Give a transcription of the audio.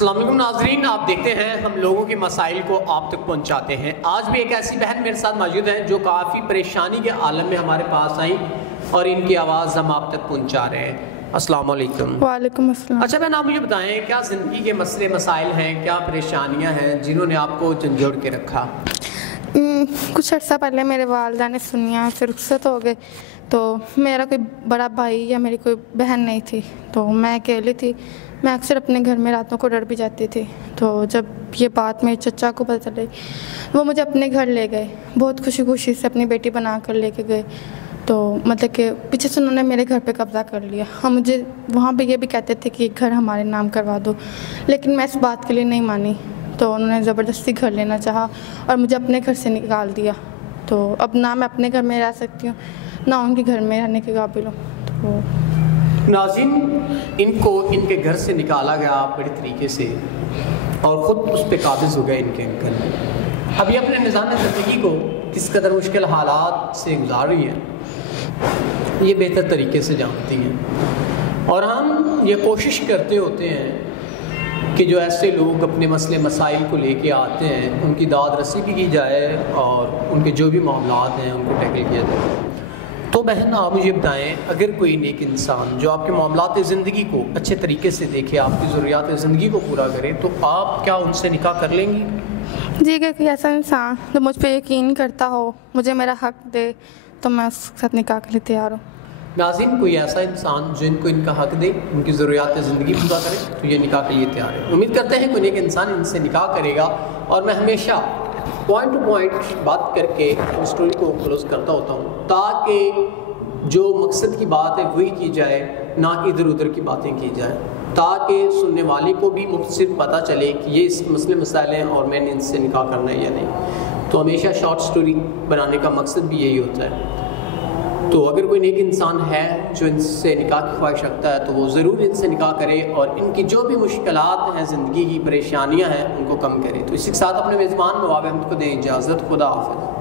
السلام علیکم ناظرین، آپ دیکھتے ہیں ہم لوگوں کے مسائل کو آپ تک پہنچاتے ہیں۔ آج بھی ایک ایسی بہن میرے ساتھ موجود ہے جو کافی پریشانی کے عالم میں ہمارے پاس آئیں اور ان کی آواز ہم آپ تک پہنچا رہے ہیں۔ السلام علیکم۔ وعلیکم السلام۔ اچھا بہن، آپ مجھے بتائیں کیا زندگی کے مسئلے مسائل ہیں، کیا پریشانیاں ہیں جنہوں نے آپ کو جھنجھوڑ کے رکھا؟ کچھ عرصہ پہلے میرے والدہ نے سنیا پھر رخصت ہو گئے، تو میرا کوئی بڑا بھائی یا میری کوئی بہن نہیں تھی، تو میں اکیلی تھی۔ میں اکثر اپنے گھر میں راتوں کو ڈر بھی جاتی تھی۔ تو جب یہ بات میرے چچا کو پتہ چلی، وہ مجھے اپنے گھر لے گئے، بہت خوشی خوشی سے اپنی بیٹی بنا کر لے کے گئے۔ تو مطلب کہ پیچھے سے انہوں نے میرے گھر پہ قبضہ کر لیا۔ ہم مجھے وہاں پہ یہ بھی کہتے تھے کہ گھر ہمارے نام کروا دو، لیکن میں اس بات کے لیے نہیں مانی۔ تو انہوں نے زبردستی گھر لینا چاہا اور مجھے اپنے گھر سے نکال دیا۔ تو اب نہ میں اپنے گھر میں رہ سکتی ہوں، نہ ان کے گھر میں رہنے کے قابل ہوں۔ تو ناظرین، ان کو ان کے گھر سے نکالا گیا بڑے طریقے سے اور خود اس پہ قابض ہو گئے ان کے انکل۔ اب یہ اپنے نظام زندگی کو کس قدر مشکل حالات سے گزار رہی ہیں یہ بہتر طریقے سے جانتی ہیں، اور ہم یہ کوشش کرتے ہوتے ہیں کہ جو ایسے لوگ اپنے مسئلے مسائل کو لے کے آتے ہیں ان کی داد رسی بھی کی جائے اور ان کے جو بھی معاملات ہیں ان کو ٹیکل کیا جائے۔ تو بہن، آپ مجھے بتائیں، اگر کوئی نیک انسان جو آپ کے معاملات زندگی کو اچھے طریقے سے دیکھے، آپ کی ضروریات زندگی کو پورا کرے، تو آپ کیا ان سے نکاح کر لیں گی؟ جی، کہ کوئی ایسا انسان جو مجھ پہ یقین کرتا ہو، مجھے میرا حق دے، تو میں اس کے ساتھ نکاح کے لیے تیار ہوں۔ ناظرین، کوئی ایسا انسان جو ان کا حق دے، ان کی ضروریات زندگی پورا کرے، تو یہ نکاح کے لیے تیار ہے۔ امید کرتے ہیں کوئی ایک انسان ان سے نکاح کرے گا، اور میں ہمیشہ پوائنٹ ٹو پوائنٹ بات کر کے اسٹوری کو کلوز کرتا ہوتا ہوں، تاکہ جو مقصد کی بات ہے وہی کی جائے، نہ ادھر ادھر کی باتیں کی جائیں، تاکہ سننے والے کو بھی مختصر پتہ چلے کہ یہ اس مسئلے مسائل ہیں اور میں نے ان سے نکاح کرنا ہے یا نہیں۔ تو ہمیشہ شارٹ سٹوری بنانے کا مقصد بھی یہی ہوتا ہے۔ تو اگر کوئی نیک انسان ہے جو ان سے نکاح کی خواہش رکھتا ہے، تو وہ ضرور ان سے نکاح کرے اور ان کی جو بھی مشکلات ہیں، زندگی کی پریشانیاں ہیں، ان کو کم کرے۔ تو اسی کے ساتھ اپنے میزبان نواب احمد کو دیں اجازت۔ خدا حافظ۔